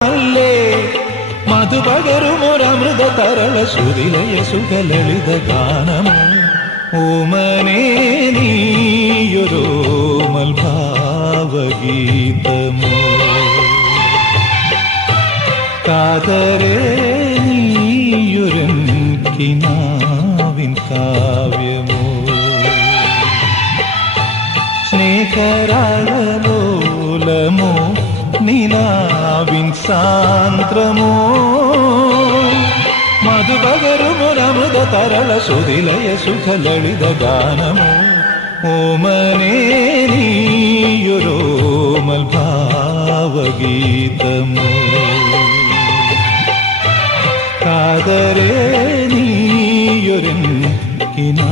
അല്ലേ? മധുപകരുമൊരമൃത തരള സുതിലയ സുഖലളിത ഗാനമോ? ഓമനേ നീയൊരോമൽ ഭാവഗീതമോ കാതരേ നീയൊരൻ കിനാവിൻ കാവ്യമോ? സ്നേഹരാഗലോലമോ നിലാവിൻ സാന്ദ്രമോ മധുപകരുമൊരമൃത തരള സുതിലയ സുഖലളിത ഗാനമോ? ഓമനേ നീയൊരോമൽ ഭാവഗീതമോ? കാതരേ നീയൊരൻ കിനാ